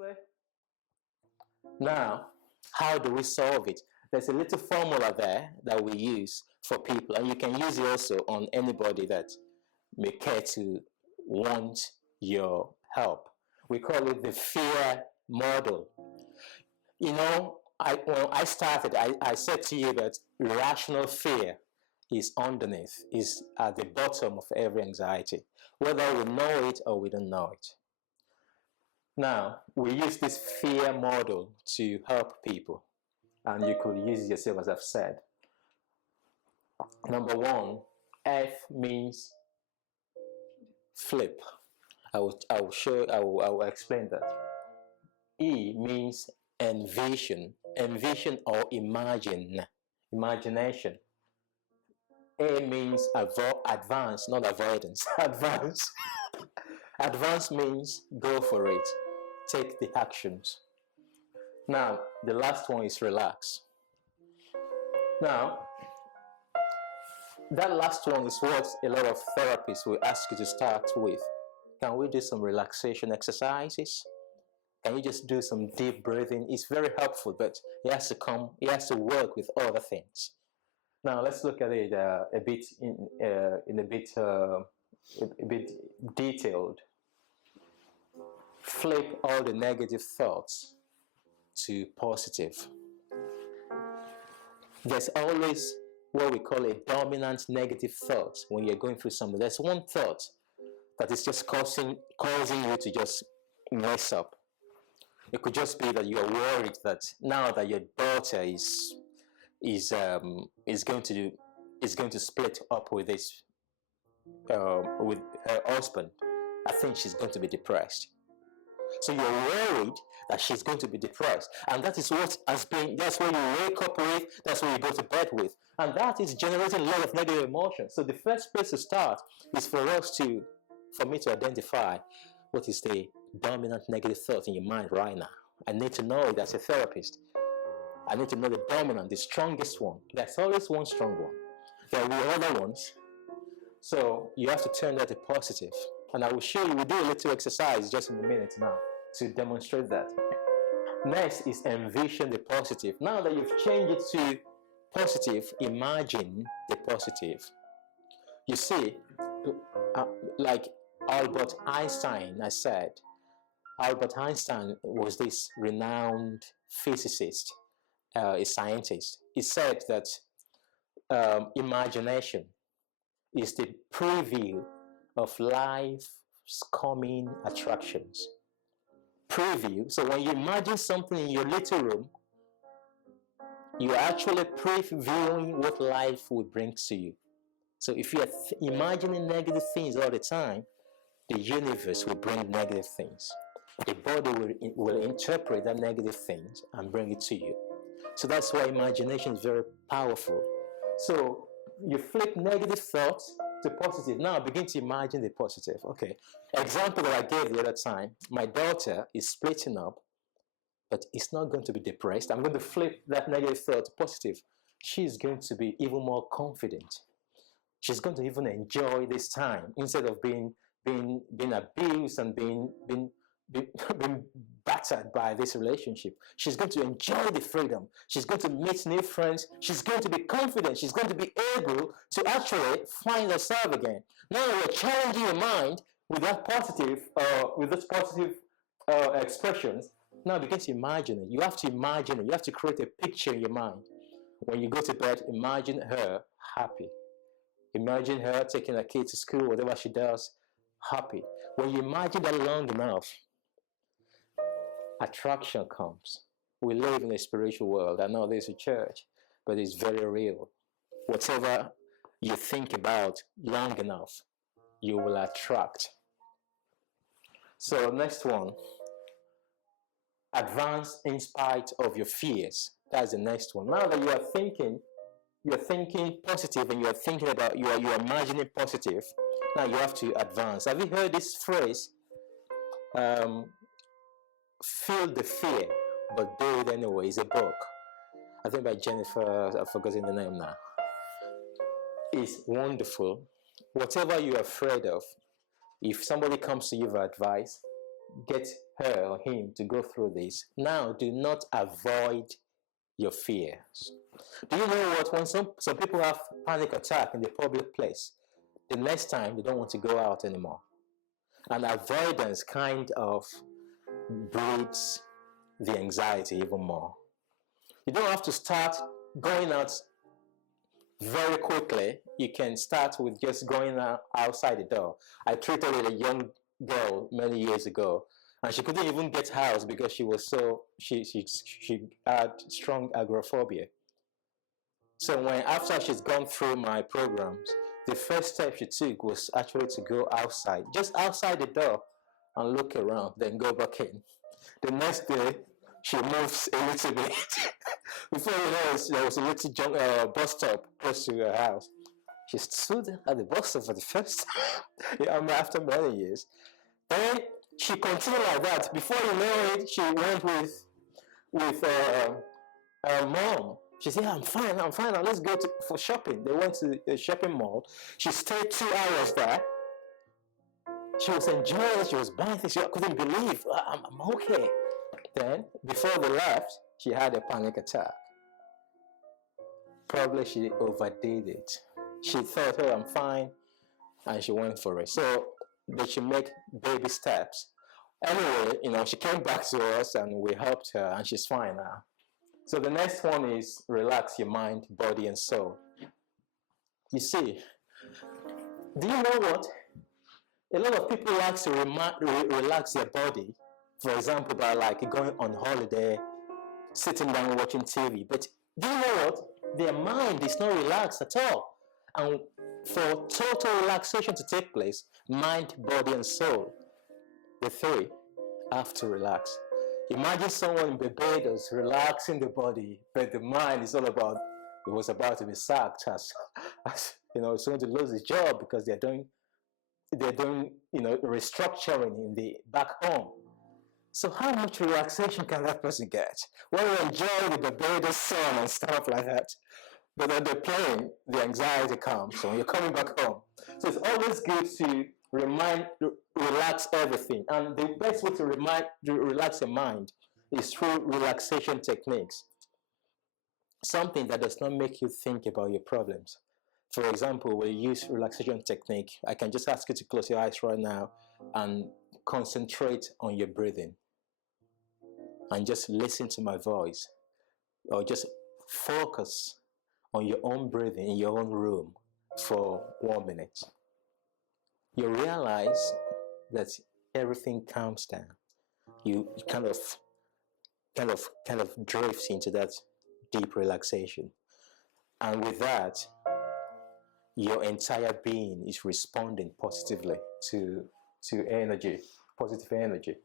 clear? Now, how do we solve it? There's a little formula there that we use for people, and you can use it also on anybody that may care to want your help. We call it the F.E.A.R model. You know, when I started, I said to you that irrational fear is underneath, is at the bottom of every anxiety, whether we know it or we don't know it. Now, we use this F.E.A.R model to help people, and you could use it yourself, as I've said. Number one, F means flip. I will explain that. E means envision or imagination. A means advance, not avoidance. Advance. Advance means go for it. Take the actions. Now, the last one is relax. Now, that last one is what a lot of therapists will ask you to start with. Can we do some relaxation exercises? Can you just do some deep breathing? It's very helpful, but it has to work with other things. Now let's look at it a bit detailed. Flip all the negative thoughts to positive. There's always what we call a dominant negative thought when you're going through something. There's one thought that is just causing you to just mess up. It could just be that you are worried that now that your daughter is going to split up with her husband. I think she's going to be depressed. So you're worried that she's going to be depressed, and that is what that's what you wake up with, that's what you go to bed with, and that is generating a lot of negative emotions. So the first place to start is for me to identify what is the dominant negative thought in your mind right now. I need to know it as a therapist. I need to know the dominant, the strongest one. There's always one strong one. There will be other ones. So you have to turn that to positive. And I will show you, we'll do a little exercise just in a minute now to demonstrate that. Next is envision the positive. Now that you've changed it to positive, imagine the positive. You see, like Albert Einstein, I said, Albert Einstein was this renowned physicist, a scientist. He said that imagination is the preview of life's coming attractions. Preview. So when you imagine something in your little room, you're actually previewing what life will bring to you. So if you are imagining negative things all the time, the universe will bring negative things. The body will interpret that negative things and bring it to you. So that's why imagination is very powerful. So you flip negative thoughts to positive. Now begin to imagine the positive. Okay. Example that I gave the other time. My daughter is splitting up, but it's not going to be depressed. I'm going to flip that negative thought to positive. She's going to be even more confident. She's going to even enjoy this time instead of being abused and being battered by this relationship. She's going to enjoy the freedom. She's going to meet new friends. She's going to be confident. She's going to be able to actually find herself again. Now you're challenging your mind with that positive, with those positive expressions. Now begin to imagine it. You have to imagine it. You have to create a picture in your mind. When you go to bed, imagine her happy. Imagine her taking her kid to school, whatever she does, happy. When you imagine that long enough, attraction comes. We live in a spiritual world. I know there's a church, but it's very real. Whatever you think about long enough, you will attract. So next one, advance in spite of your fears. That's the next one. Now that you're thinking positive and you're thinking about, you're imagining positive, now you have to advance. Have you heard this phrase? Feel the fear, but do it anyway. It's a book. I think by Jennifer, I've forgotten the name now. It's wonderful. Whatever you're afraid of, if somebody comes to you for advice, get her or him to go through this. Now, do not avoid your fears. Do you know what? When some people have panic attack in the public place, the next time they don't want to go out anymore. And avoidance kind of breeds the anxiety even more. You don't have to start going out very quickly. You can start with just going outside the door. I treated a young girl many years ago, and she couldn't even get house because she was she had strong agoraphobia. So after she's gone through my programs, the first step she took was actually to go outside, just outside the door, and look around, then go back in. The next day, she moves a little bit. Before you know it, there was a little bus stop close to her house. She stood at the bus stop for the first time after many years. Then she continued like that. Before you know it, she went with her mom. She said, I'm fine, now let's go for shopping. They went to a shopping mall. She stayed 2 hours there. She was enjoying it, she was buying things. She couldn't believe, I'm okay. Then, before they left, she had a panic attack. Probably she overdid it. She thought, oh, I'm fine, and she went for it. So they should make baby steps. Anyway, she came back to us and we helped her, and she's fine now. So the next one is relax your mind, body, and soul. You see, do you know what? A lot of people like to relax their body, for example, by like going on holiday, sitting down watching TV. But do you know what? Their mind is not relaxed at all. And for total relaxation to take place, mind, body, and soul, the three have to relax. Imagine someone in Barbados relaxing the body, but the mind is all about, it was about to be sacked as it's going to lose his job because they're doing restructuring in the back home. So how much relaxation can that person get? Well, we enjoy the Barbados sun and stuff like that. But on the plane, the anxiety comes. So when you're coming back home. So it's always good to relax everything. And the best way to relax your mind is through relaxation techniques. Something that does not make you think about your problems. For example, when you use relaxation technique, I can just ask you to close your eyes right now and concentrate on your breathing. And just listen to my voice. Or just focus on your own breathing in your own room for 1 minute. You realize that everything calms down. You kind of drift into that deep relaxation. And with that, your entire being is responding positively to energy, positive energy.